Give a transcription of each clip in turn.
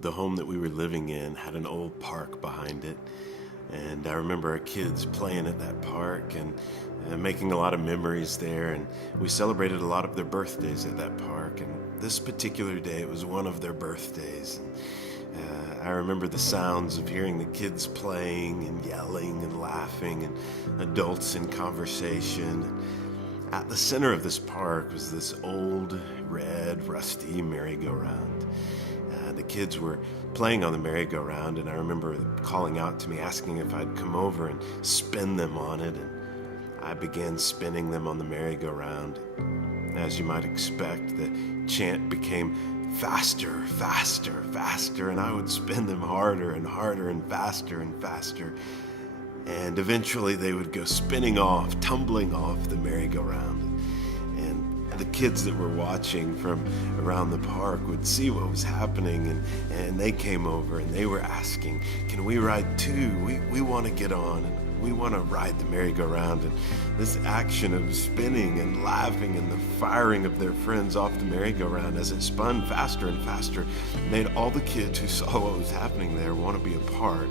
The home that we were living in had an old park behind it. And I remember our kids playing at that park and making a lot of memories there. And we celebrated a lot of their birthdays at that park. And this particular day, it was one of their birthdays. I remember the sounds of hearing the kids playing and yelling and laughing and adults in conversation. At the center of this park was this old, red, rusty merry-go-round. The kids were playing on the merry-go-round, and I remember calling out to me, asking if I'd come over and spin them on it. And I began spinning them on the merry-go-round. As you might expect, the chant became faster, faster, faster, and I would spin them harder and harder and faster and faster. And eventually they would go spinning off, tumbling off the merry-go-round. And the kids that were watching from around the park would see what was happening, and they came over and they were asking, can we ride too? We want to get on, and we want to ride the merry-go-round. And this action of spinning and laughing and the firing of their friends off the merry-go-round as it spun faster and faster made all the kids who saw what was happening there want to be a part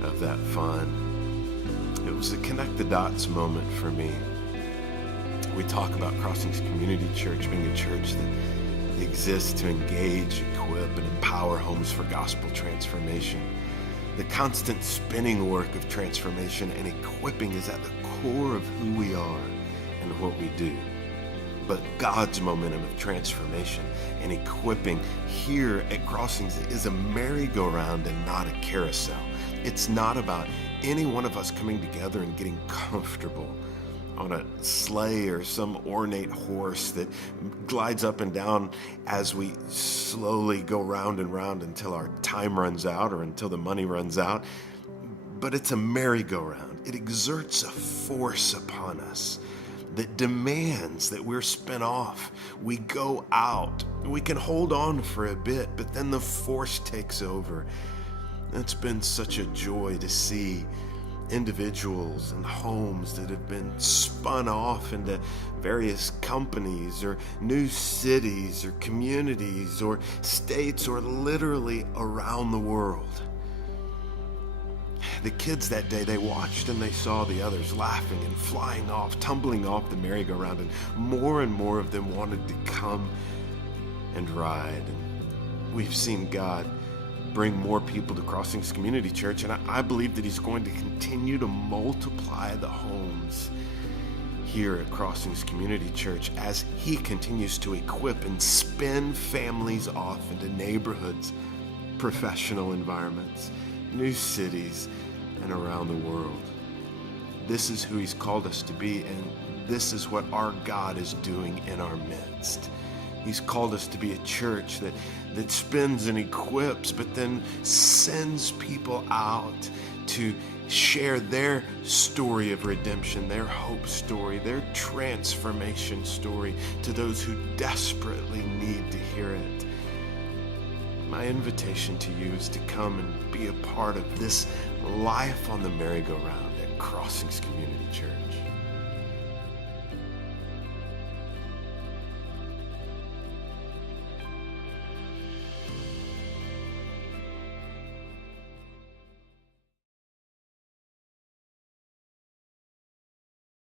of that fun. It was a connect the dots moment for me. We talk about Crossings Community Church being a church that exists to engage, equip, and empower homes for gospel transformation. The constant spinning work of transformation and equipping is at the core of who we are and what we do. But God's momentum of transformation and equipping here at Crossings is a merry-go-round and not a carousel. It's not about any one of us coming together and getting comfortable on a sleigh or some ornate horse that glides up and down as we slowly go round and round until our time runs out or until the money runs out. But it's a merry-go-round. It exerts a force upon us that demands that we're spin off. We go out. We can hold on for a bit, but then the force takes over. It's been such a joy to see individuals and homes that have been spun off into various companies or new cities or communities or states or literally around the world. The kids that day, they watched and they saw the others laughing and flying off, tumbling off the merry-go-round, and more of them wanted to come and ride. And we've seen God bring more people to Crossings Community Church, and I believe that He's going to continue to multiply the homes here at Crossings Community Church as He continues to equip and spin families off into neighborhoods, professional environments, new cities, and around the world. This is who He's called us to be, and this is what our God is doing in our midst. He's called us to be a church that spins and equips, but then sends people out to share their story of redemption, their hope story, their transformation story to those who desperately need to hear it. My invitation to you is to come and be a part of this life on the merry-go-round at Crossings Community Church.